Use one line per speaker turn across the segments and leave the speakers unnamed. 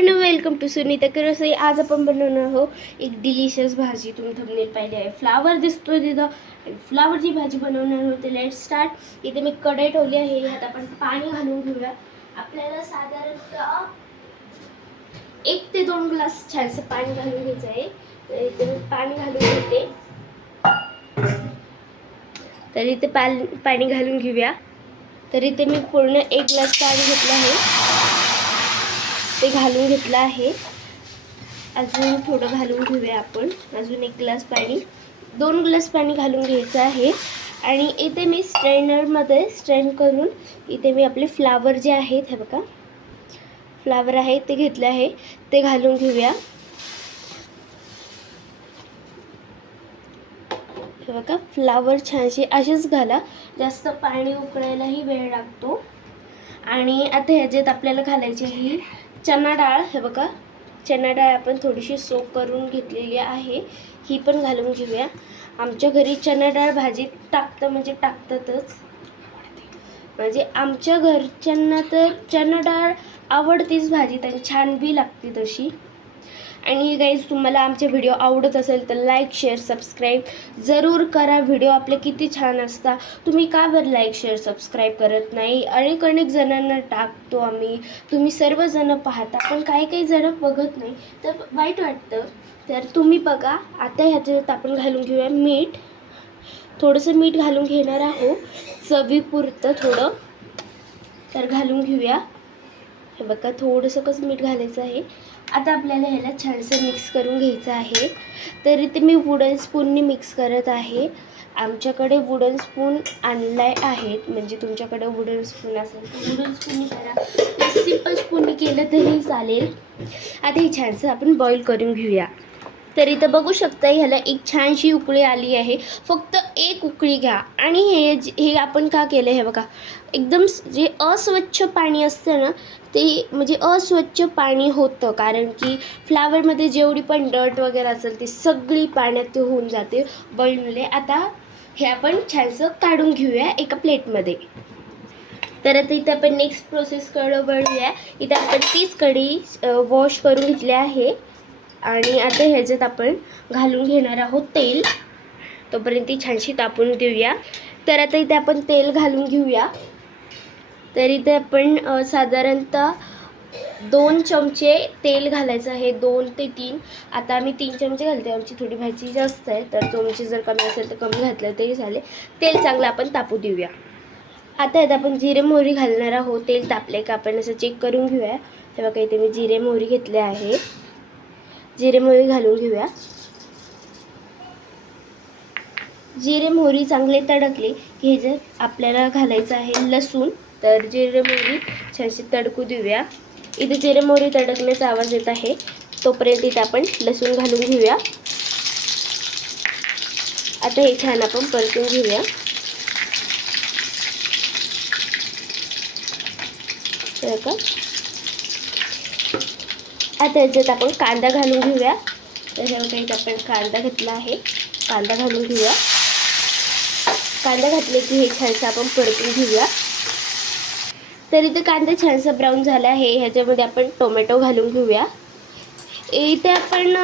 मित्रांनो welcome to Sunita करसई. आज आपण बनवणार आहोत एक डिलिशियस भाजी. तुम्ही थंबनेल पाहिली आहे. फ्लावर दिसतोय तिथं. आणि फ्लावरची भाजी बनवणार होते लेट स्टार्ट इथे मी कढई ठेवली आहे. ह्यात आपण पाणी घालून घेऊया. आपल्याला साधारणतः एक ते दोन ग्लास छानसं पाणी घालून घ्यायचं आहे. तर इथे मी पाणी घालून घेते. तर इथे पाल पाणी घालून घेऊया. तर इथे मी पूर्ण एक ग्लास पाणी घेतलं आहे. ते घालून घेतलं आहे. अजून थोडं घालून घेऊया आपण. अजून एक ग्लास पाणी दोन ग्लास पाणी घालून घ्यायचं आहे. आणि इथे मी स्ट्रेनरमध्ये स्ट्रेन करून इथे मी आपले फ्लावर जे आहेत हे बघा. फ्लावर आहे ते घेतले आहे. ते घालून घेऊया. हे बघा फ्लावर छानशी असेच घाला. जास्त पाणी उकळायलाही वेळ लागतो. आणि आता ह्याच्यात आपल्याला घालायची ही चना डाळ हे बघा. चना डाळ आपण थोडीशी सोक करून घेतलेली आहे. ही पण घालून घेऊया. आमच्या घरी चना डाळ भाजीत टाकतं म्हणजे टाकतातच. म्हणजे आमच्या घरच्यांना तर चना डाळ आवडतीच भाजी आणि छान बी लागते तशी. आणि गाईज तुम्हाला आमचे व्हिडिओ आवडत असेल तर लाईक शेअर सबस्क्राईब जरूर करा. व्हिडिओ आपले किती छान असतात तुम्ही का बरं लाईक शेअर सबस्क्राईब करत नाही? अनेक अनेक जणांना टाकतो आम्ही. तुम्ही सर्वजणं पाहता पण काही काही जणं बघत नाही. तर वाईट वाटतं. तर तुम्ही बघा. आता ह्याच्यात आपण घालून घेऊया मीठ. थोडंसं मीठ घालून घेणार आहो चवीपुरतं थोडं. तर घालून घेऊया. हे बघा थोडंसं कसं मीठ घालायचं आहे. आता आपल्याला ह्याला छानसं मिक्स करून घ्यायचं आहे. तर इथे मी वुडन स्पूननी मिक्स करत आहे. आमच्याकडे वुडन स्पून आणलाय आहेत. म्हणजे तुमच्याकडे वुडन स्पून असेल तर वुडन स्पूननी करा. सिंपल स्पूननी केलं तरी चालेल. आता हे छानसं आपण बॉईल करून घेऊया. तर इथं बघू शकता ह्याला एक छानशी उकळी आली आहे. फक्त एक उकळी घ्या. आणि हे जे- हे आपण का केलं हे बघा. एकदम जे अस्वच्छ पाणी असतं ना ते म्हणजे अस्वच्छ पाणी होतं. कारण की फ्लावरमध्ये जेवढी पण डट वगैरे असेल ती सगळी पाण्यात ते होऊन जाते. बॉईलमुळे आता हे आपण छानसं काढून घेऊया एका प्लेटमध्ये. तर आता इथं आपण नेक्स्ट प्रोसेसकडं वळूया. इथं आपण तीच कढी वॉश करून घेतली आहे. आणि आता ह्याच्यात आपण घालून घेणार आहोत तेल. तोपर्यंत ती छानशी तापून देऊया तर आता इथे आपण तेल घालून घेऊया. तर इथे आपण साधारणतः दोन चमचे तेल घालायचं आहे. दोन ते तीन. आता आम्ही तीन चमचे घालते आमची थोडी भाजी जास्त आहे तर चमचे जर कमी असेल तर कमी घातलं तरी चालेल. तेल चांगलं आपण तापू देऊया. आता यात आपण जिरे मोहरी घालणार आहोत. तेल तापले का आपण असं चेक करून घेऊया. तेव्हा काही ते मी जिरे मोहरी घेतले आहे जिरे मोहरी घालून घेऊया. जिरे मोहरी चांगले तडकले हे जर आपल्याला घालायचं आहे लसूण तर जिरे मोहरी छानशी तडकू देऊया. इथे जिरे मोहरी तडकण्याचा आवाज येत आहे. तोपर्यंत इथे आपण लसूण घालून घेऊया. आता हे छान आपण परतून घेऊया. का आता याच्यात आपण कांदा घालून घेऊया. तर हे आपण कांदा घेतला आहे. कांदा घालून घेऊया. कांदा घातले की हे छानसं आपण परतून घेऊया. तर इथे कांदा छानसा ब्राऊन झाला आहे. ह्याच्यामध्ये आपण टोमॅटो घालून घेऊया. इथे आपण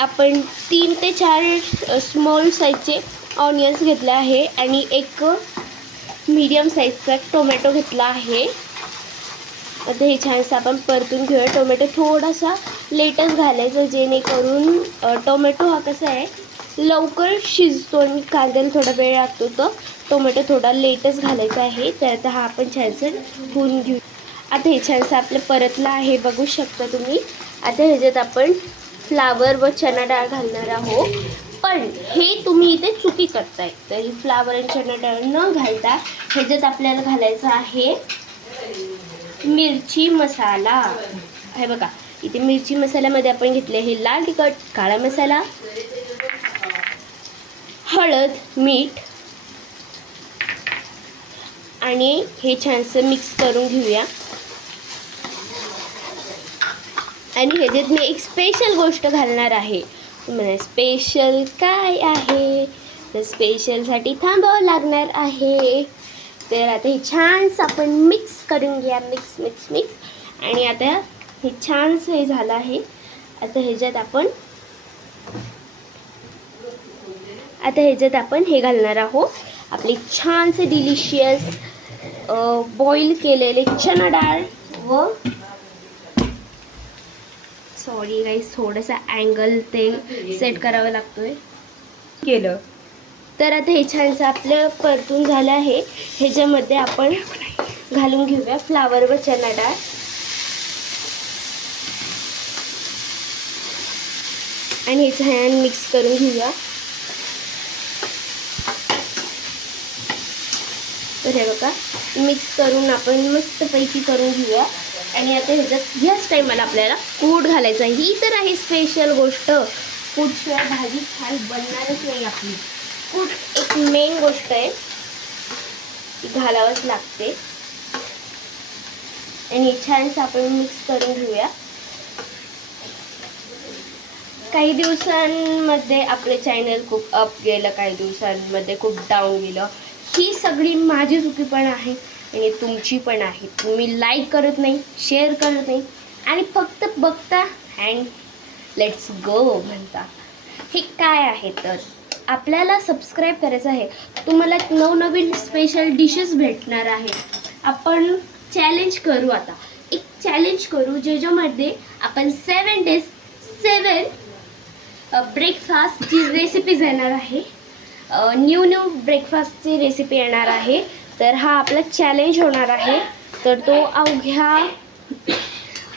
आपण तीन ते चार स्मॉल साईजचे ऑनियन्स घेतले आहे. आणि एक मीडियम साईजचा टोमॅटो घेतला आहे. आता हे छानसं आपण परतून घेऊया. टोमॅटो थोडासा लेटच घालायचं जेणेकरून टोमॅटो हा कसा आहे लवकर शिजतो आणि कांद्याला थोडा वेळ लागतो तर टोमॅटो थोडा लेटच घालायचा आहे. तर आता हा आपण छानसं होऊन घेऊ. आता हे छानसं आपलं परतला आहे बघू शकता तुम्ही. आता ह्याच्यात आपण फ्लावर व चना डाळ घालणार आहोत. पण हे तुम्ही इथे चुकी करताय. तर ही फ्लावर आणि चना डाळ न घालता ह्याच्यात आपल्याला घालायचं आहे. मिरची मसाला. हे बघा इथे मिरची मसाल्यामध्ये आपण घेतले हे लाल तिखट काळा मसाला हळद मीठ आणि हे छानसं मिक्स करून घेऊया. आणि ह्याच्यात मी एक स्पेशल गोष्ट घालणार आहे. तुम्हाला स्पेशल काय आहे? तर स्पेशलसाठी थांबावं लागणार आहे. तर आता हे छानसं आपण मिक्स करून घ्या मिक्स मिक्स मिक्स आणि आता हे छानसं हे झालं आहे. आता ह्याच्यात आपण आता ह्याच्यात आपण हे घालणार आहोत. आपले छानसे डिलिशियस बॉईल केलेले चना डाळ व सॉरी काही थोडासा अँगल ते सेट करावा लागतोय.
केलं.
तर आता हे छानसं आपलं परतून झालं आहे. ह्याच्यामध्ये आपण घालून घेऊया. फ्लावर व चना डाळ. आणि हे छान मिक्स करून घेऊया. तर हे बघा मिक्स करून आपण मस्तपैकी करून घेऊया. आणि आता ह्याच्यात ह्याच टाईमाला आपल्याला कूट घालायचं आहे. ही तर आहे स्पेशल गोष्ट. कूटशिवाय भाजी छान बनणारच नाही आपली. कूट एक मेन गोष्ट आहे. ती घालावंच लागते. आणि छानसं आपण मिक्स करून घेऊया. काही दिवसांमध्ये आपले चॅनल खूप अप गेलं काही दिवसांमध्ये खूप डाऊन गेलं. ही सगळी माझी चुकी पण आहे आणि तुमची पण आहे. तुम्ही लाईक करत नाही शेअर करत नाही आणि फक्त बघता अँड लेट्स गो म्हणता. हे काय आहे तर? आपल्याला सबस्क्राईब करायचं आहे. तुम्हाला नवनवीन स्पेशल डिशेस भेटणार आहे. आपण चॅलेंज करू आता. एक चॅलेंज करू ज्याच्यामध्ये आपण सेवन डेज सेवन ब्रेकफास्टची रेसिपीज येणार आहे. न्यू न्यू ब्रेकफास्टची रेसिपी येणार आहे. तर हा आपला चॅलेंज होणार आहे. तर तो अवघ्या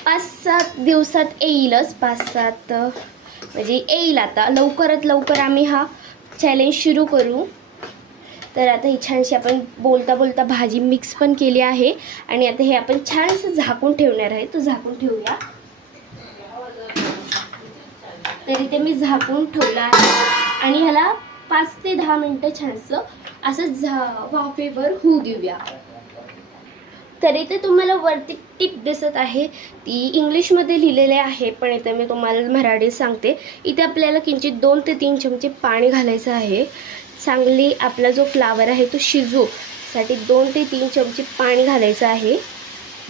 पाच सात दिवसात येईलच. पाच सात म्हणजे येईल आता. लवकरात लवकर आम्ही हा चॅलेंज सुरू करू. तर आता ही छानशी आपण बोलता बोलता भाजी मिक्स पण केली आहे. आणि आता हे आपण छानसं झाकून ठेवणार आहे. तो झाकून ठेवूया. तर इथे मी झाकून ठेवला आहे. आणि ह्याला पाच ते दहा मिनटं छानसं असं झा वाफेवर होऊ देऊया. तर इथे तुम्हाला वरती टिप दिसत आहे. ती इंग्लिशमध्ये लिहिलेली आहे पण इथे मी तुम्हाला मराठीत सांगते. इथे आपल्याला किंचित दोन ते तीन चमचे पाणी घालायचं आहे. चांगली आपला जो फ्लावर आहे तो शिजू. साठी दोन ते तीन चमचे पाणी घालायचं आहे.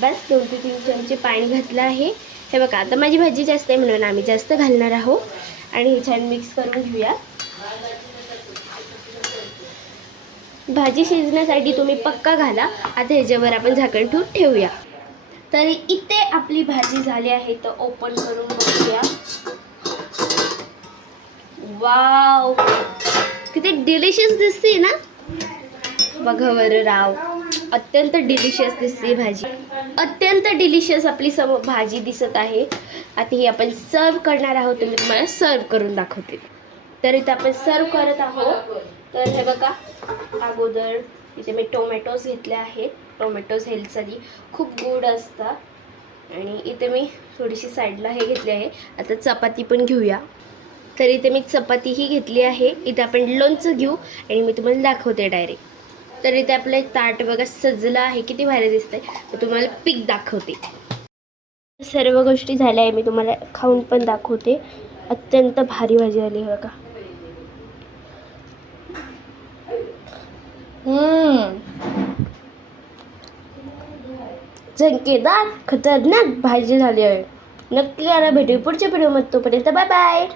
बस दोन ते तीन चमचे पाणी घातलं आहे. हे बघा आता माझी भाजी जास्त आहे म्हणून आम्ही जास्त घालणार आहोत. आणि हे छान मिक्स करून घेऊया. भाजी शिजण्यासाठी तुम्ही पक्का घाला. आता ह्याच्यावर आपण झाकण ठेवून ठेवूया. तर इथे आपली भाजी झाली आहे तर ओपन करून बघूया. वाव किती डिलिशियस दिसते ना. बघा बरं राव अत्यंत डिलिशियस दिसते भाजी. अत्यंत डिलिशियस आपली सम भाजी दिसत आहे. आता ही आपण सर्व करणार आहोत तर मी तुम्हाला सर्व करून दाखवते. तर इथं आपण सर्व करत आहोत. तर हे बघा अगोदर इथे मी टोमॅटोज घेतले आहेत. टोमॅटोज हेल्थसाठी खूप गोड असतात. आणि इथे मी थोडीशी साईडला हे घेतले आहे. आता चपाती पण घेऊया. तर इथे मी चपातीही घेतली आहे. इथे आपण लोणचं घेऊ आणि मी तुम्हाला दाखवते डायरेक्ट तर इथे आपलं एक ताट बघा सजलं आहे. किती भारी दिसतंय. तर तुम्हाला पीक दाखवते. सर्व गोष्टी झाल्या आहे. मी तुम्हाला खाऊन पण दाखवते. अत्यंत भारी भाजी झाली आहे बघा. झंकेदार खतरनाक भाजी झाली आहे. नक्की करा. भेटू पुढच्या व्हिडिओमध्ये तोपर्यंत बाय बाय